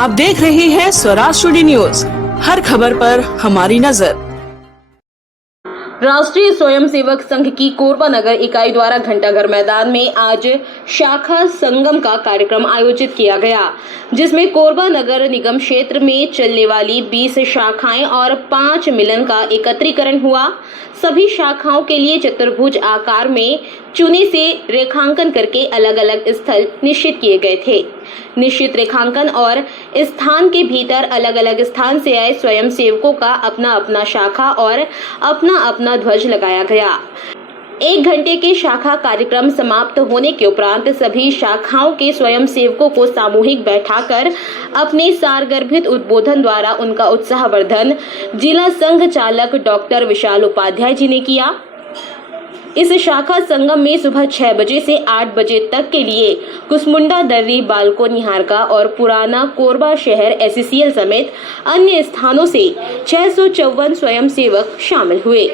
आप देख रहे हैं स्वराज टुडे न्यूज, हर खबर पर हमारी नजर। राष्ट्रीय स्वयंसेवक संघ की कोरबा नगर इकाई द्वारा घंटाघर मैदान में आज शाखा संगम का कार्यक्रम आयोजित किया गया, जिसमें कोरबा नगर निगम क्षेत्र में चलने वाली 20 शाखाएं और 5 मिलन का एकत्रीकरण हुआ। सभी शाखाओं के लिए चतुर्भुज आकार में चुने से रेखांकन करके अलग अलग स्थल निश्चित किए गए थे। निश्चित रेखांकन और स्थान के भीतर अलग अलग स्थान से आए स्वयंसेवकों का अपना अपना शाखा और अपना अपना ध्वज लगाया गया। 1 घंटे के शाखा कार्यक्रम समाप्त होने के उपरांत सभी शाखाओं के स्वयंसेवकों को सामूहिक बैठाकर अपने सारगर्भित उद्बोधन द्वारा उनका उत्साहवर्धन जिला संघ चालक डॉक्टर विशाल उपाध्याय जी ने किया। इस शाखा संगम में सुबह 6 बजे से 8 बजे तक के लिए कुसमुंडा दर्री, बालको, निहारका और पुराना कोरबा शहर SCCL समेत अन्य स्थानों से 654 स्वयंसेवक शामिल हुए।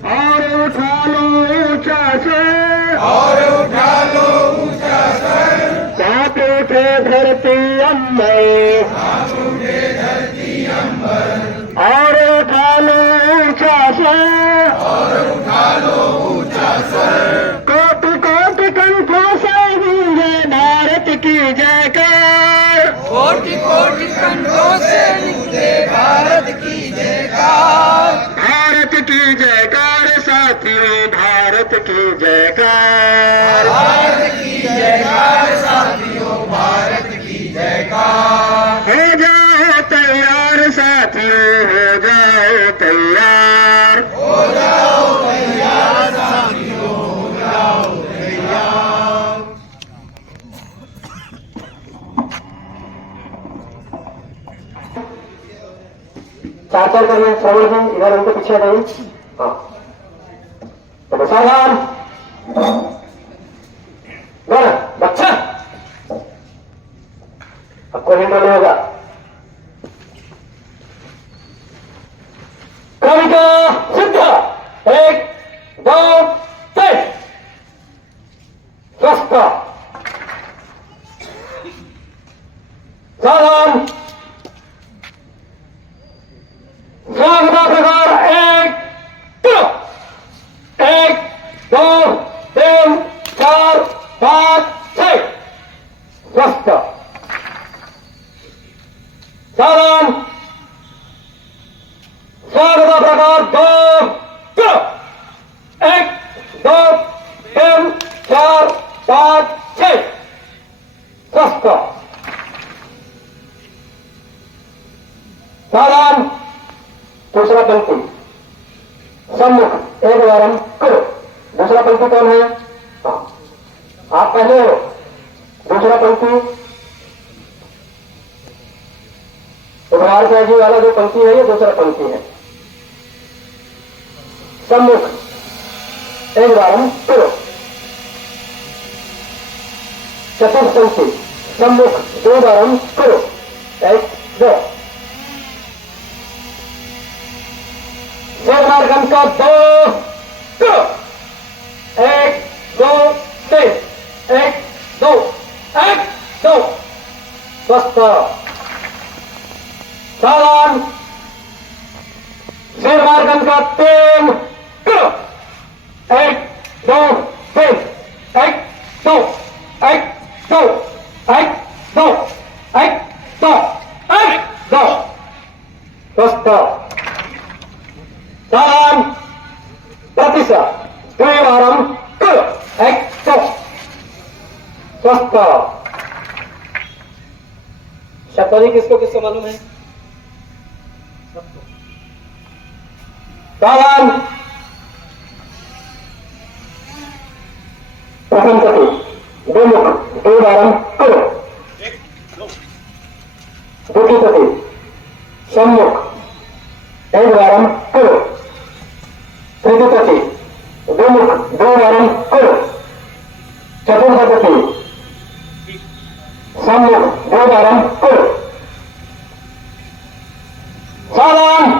और उठा लो ऊंचा सर, और उठा लो ऊंचा सर, कांप उठे धरती अंबर, कांप उठे धरती अंबर, और उठा लो ऊंचा सर, और उठा लो ऊंचा सर, कोटि कोटि कंठों से गूंजे भारत की जयकार, कोटि कोटि कंठों से गूंजे भारत की जयकार, भारत की जयकार साथियों, भारत की जयकार, भारत की जयकार साथियों, भारत की जयकार। हो जाओ तैयार साथियों, हो जाओ तैयार, हो जाओ तैयार साथियों, हो जाओ तैयार। चार करिए श्रवण जी, इधर उनके पीछे जाइए। हाँ, तो सावधान बच्चा, आपको हिंट होगा। कविता सिद्ध, 1 2 3, स्वस्थ सावधान, स्वागत प्रकार 1 2 3 4 5 6, स्वस्थ सावधान, स्वागत प्रकार 2 1 2 3 4 5 6, स्वस्थ सावधान। दूसरा पंक्ति सम्मुख, एक बार हम करो। दूसरा पंक्ति कौन है? हाँ, आप पहले हो। दूसरा पंक्ति उभार जी वाला जो पंक्ति है, ये दूसरा पंक्ति है। सम्मुख, एक बार हम करो। चतुर्थ पंक्ति सम्मुख, 2 बार हम करो। 1 2 मार्गम का 2 1 2 3 1 2 1 2, स्वस्थ सावधान, शेर मार्गम का 3 करो। 1 2 3 1 2 स्वस्थ सालान् प्रतिशत द्विवारं करो एक दो स्वस्थ शब्दावली किसको किसको मालूम है सालान् प्रथम पति द्विमुख द्विवारं करो द्वितीय पति सम्मुख एक वारं करो तृतीय पति द्विमुख द्विवारं करो चतुर्थ पति सम्मुख द्विवारं करो सालान्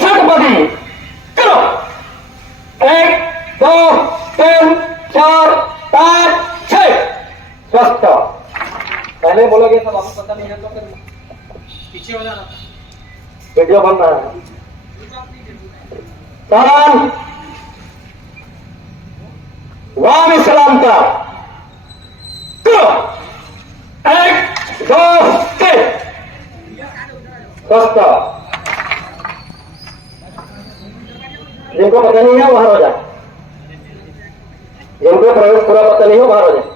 षट्पदी करो एक दो तीन चार पाँच छह स्वस्थ पहले बोलोगे सब आपको पता नहीं है तो फिर पीछे हो जाना वीडियो बन रहा है सालान् वाम विश्रामता करो एक दो तीन स्वस्थ जिनको पता नहीं है बाहर हो जाए जिनको प्रवेश पूरा पता नहीं हो बाहर हो जाए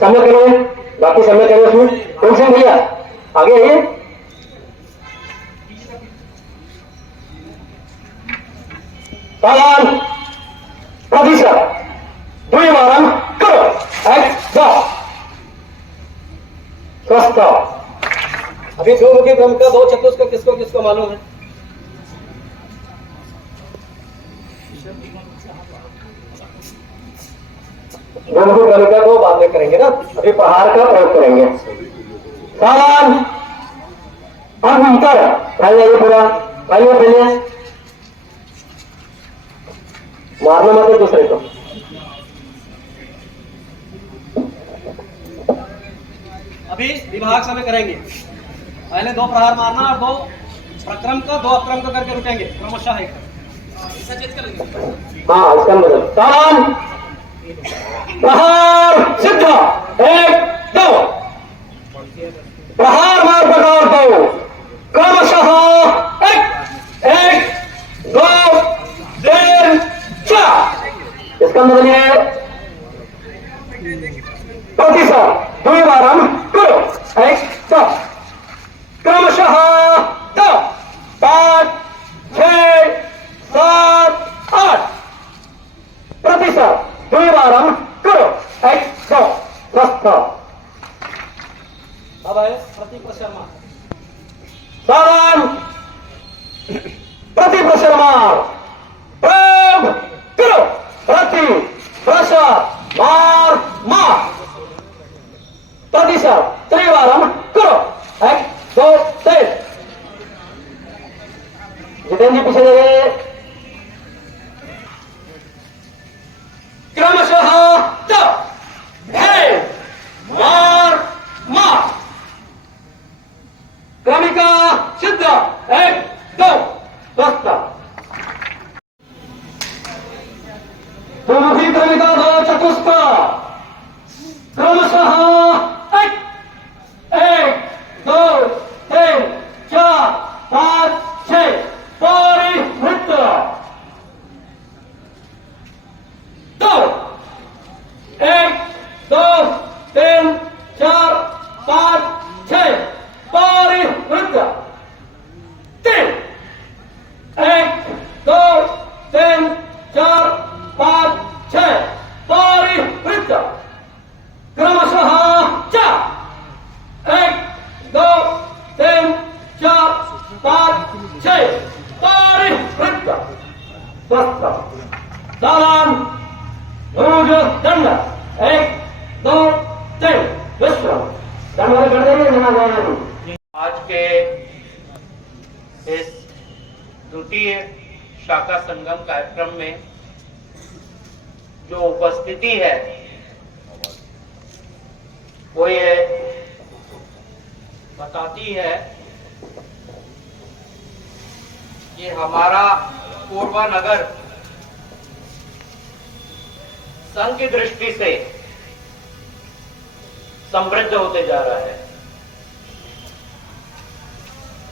समय करिए बाकी समय करिए उसमें कौन से भैया आगे आइए सालान् प्रतिशत द्विवारं करो एक दो स्वस्थ अभी दो मुखी क्रम का दो चतुष्क किसको किसको मालूम है दोनों क्रमिका को बाद में करेंगे ना अभी प्रहार का प्रयोग करेंगे सालान् अंतर फैल जाइए पूरा फैलिए फैलिए मारना मत दूसरे को अभी विभाग समय करेंगे पहले दो प्रहार मारना और दो प्रक्रम का दो अक्रम का करके रुकेंगे क्रमशः एक हाँ इसका मतलब सालान् प्रहार सिद्ध एक दो प्रहार मार प्रकार दो क्रमशः एक दो तीन चार इसका मतलब ये प्रतिशत द्विवारं करो एक दो क्रमशः दो पाँच छह सात आठ प्रतिशत द्विवारं करो एक दो स्वस्थ अब है प्रतिप्रशर्मा सालान् प्रतिप्रशर्मा प्रयोग करो प्रति प्रशर मार मार प्रतिशत त्रिवारं करो एक दो तीन जितेंद्र जी पीछे जाइए क्रमशः दो भेद मार मार क्रमिका सिद्ध एक दो स्वस्थ दोनों ही क्रमिका दो चतुष्क क्रमशः एक दो तीन चार पाँच छह परिवृत्त दो एक दो तीन चार पाँच छह परिवृत्त तीन एक दो तीन चार पाँच छह परिवृत्त क्रमशः चार एक दो तीन चार पाँच छह परिवृत्त स्वस्थ सालान् भुज दंड एक दो तीन विश्राम दंड वाले कर देंगे जहाँ जाएंगे आज के इस द्वितीय शाखा संगम कार्यक्रम में जो उपस्थिति है वो ये बताती है कि हमारा कोरबा नगर संघ की दृष्टि से समृद्ध होते जा रहा है।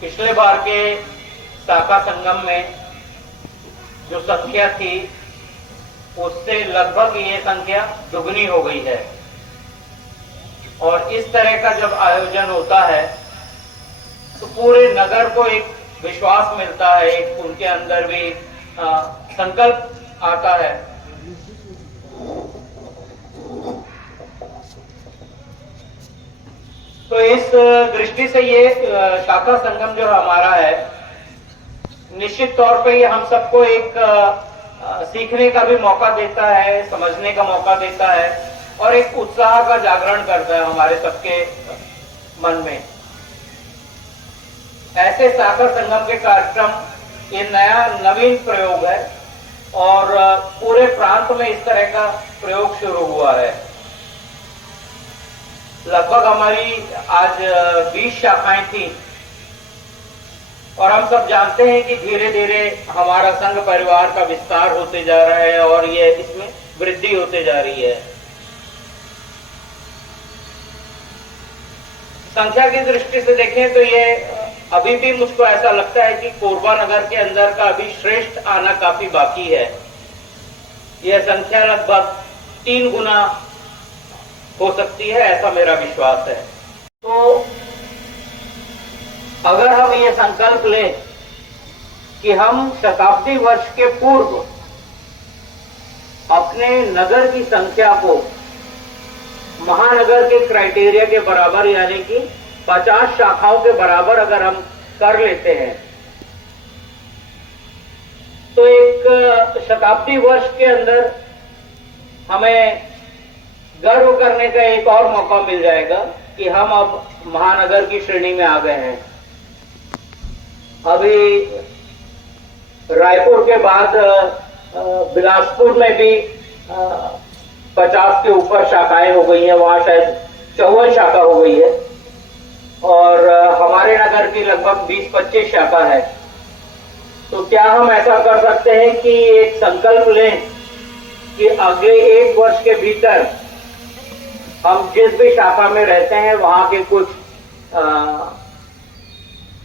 पिछले बार के शाखा संगम में जो संख्या थी उससे लगभग ये संख्या दुगनी हो गई है। और इस तरह का जब आयोजन होता है तो पूरे नगर को एक विश्वास मिलता है, एक उनके अंदर भी संकल्प आता है। तो इस दृष्टि से ये शाखा संगम जो हमारा है, निश्चित तौर पे ये हम सबको एक सीखने का भी मौका देता है, समझने का मौका देता है और एक उत्साह का जागरण करता है हमारे सबके मन में। ऐसे शाखा संगम के कार्यक्रम ये नया नवीन प्रयोग है और पूरे प्रांत में इस तरह का प्रयोग शुरू हुआ है। लगभग हमारी आज 20 शाखाएं थी और हम सब जानते हैं कि धीरे धीरे हमारा संघ परिवार का विस्तार होते जा रहा है और ये इसमें वृद्धि होते जा रही है। संख्या की दृष्टि से देखें तो ये अभी भी मुझको ऐसा लगता है कि कोरबा नगर के अंदर का अभी श्रेष्ठ आना काफी बाकी है। यह संख्या लगभग 3 गुना हो सकती है, ऐसा मेरा विश्वास है। तो अगर हम ये संकल्प लें कि हम शताब्दी वर्ष के पूर्व अपने नगर की संख्या को महानगर के क्राइटेरिया के बराबर यानी कि 50 शाखाओं के बराबर अगर हम कर लेते हैं तो एक शताब्दी वर्ष के अंदर हमें गर्व करने का एक और मौका मिल जाएगा कि हम अब महानगर की श्रेणी में आ गए हैं। अभी रायपुर के बाद बिलासपुर में भी 50 के ऊपर शाखाएं हो गई हैं, वहां शायद 54 शाखा हो गई है और हमारे नगर की लगभग 20-25 शाखा है। तो क्या हम ऐसा कर सकते हैं कि एक संकल्प लें कि अगले 1 वर्ष के भीतर हम जिस भी शाखा में रहते हैं वहां के कुछ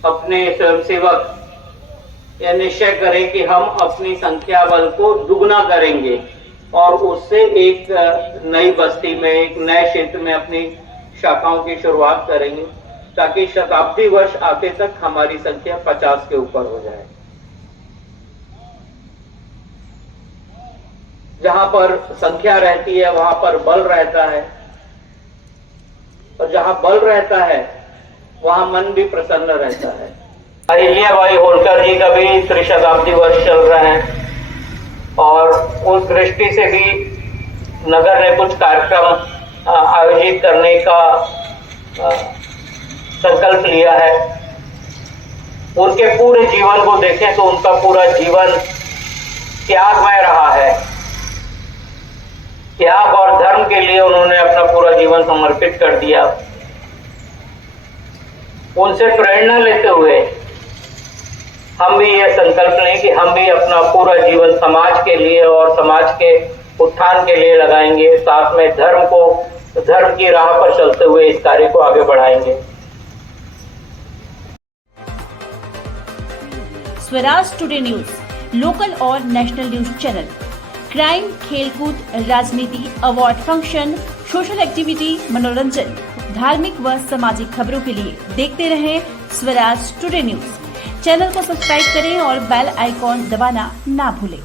अपने स्वयंसेवक यह निश्चय करें कि हम अपनी संख्या बल को दुगना करेंगे और उससे एक नई बस्ती में, एक नए क्षेत्र में अपनी शाखाओं की शुरुआत करेंगे ताकि शताब्दी वर्ष आते तक हमारी संख्या 50 के ऊपर हो जाए। जहां पर संख्या रहती है वहां पर बल रहता है और जहां बल रहता है वहां मन भी प्रसन्न रहता है। अहिल्या बाई होलकर जी का भी त्रिशताब्दी वर्ष चल रहा है और उस दृष्टि से भी नगर ने कुछ कार्यक्रम आयोजित करने का संकल्प लिया है। उनके पूरे जीवन को देखें तो उनका पूरा जीवन त्यागमय रहा है। त्याग और धर्म के लिए उन्होंने अपना पूरा जीवन समर्पित कर दिया। उनसे प्रेरणा लेते हुए हम भी ये संकल्प लें कि हम भी अपना पूरा जीवन समाज के लिए और समाज के उत्थान के लिए लगाएंगे, साथ में धर्म की राह पर चलते हुए इस कार्य को आगे बढ़ाएंगे। स्वराज टुडे न्यूज, लोकल और नेशनल न्यूज चैनल, क्राइम, खेलकूद, राजनीति, अवार्ड फंक्शन, सोशल एक्टिविटी, मनोरंजन, धार्मिक व सामाजिक खबरों के लिए देखते रहें स्वराज टुडे न्यूज। चैनल को सब्सक्राइब करें और बेल आइकॉन दबाना ना भूलें।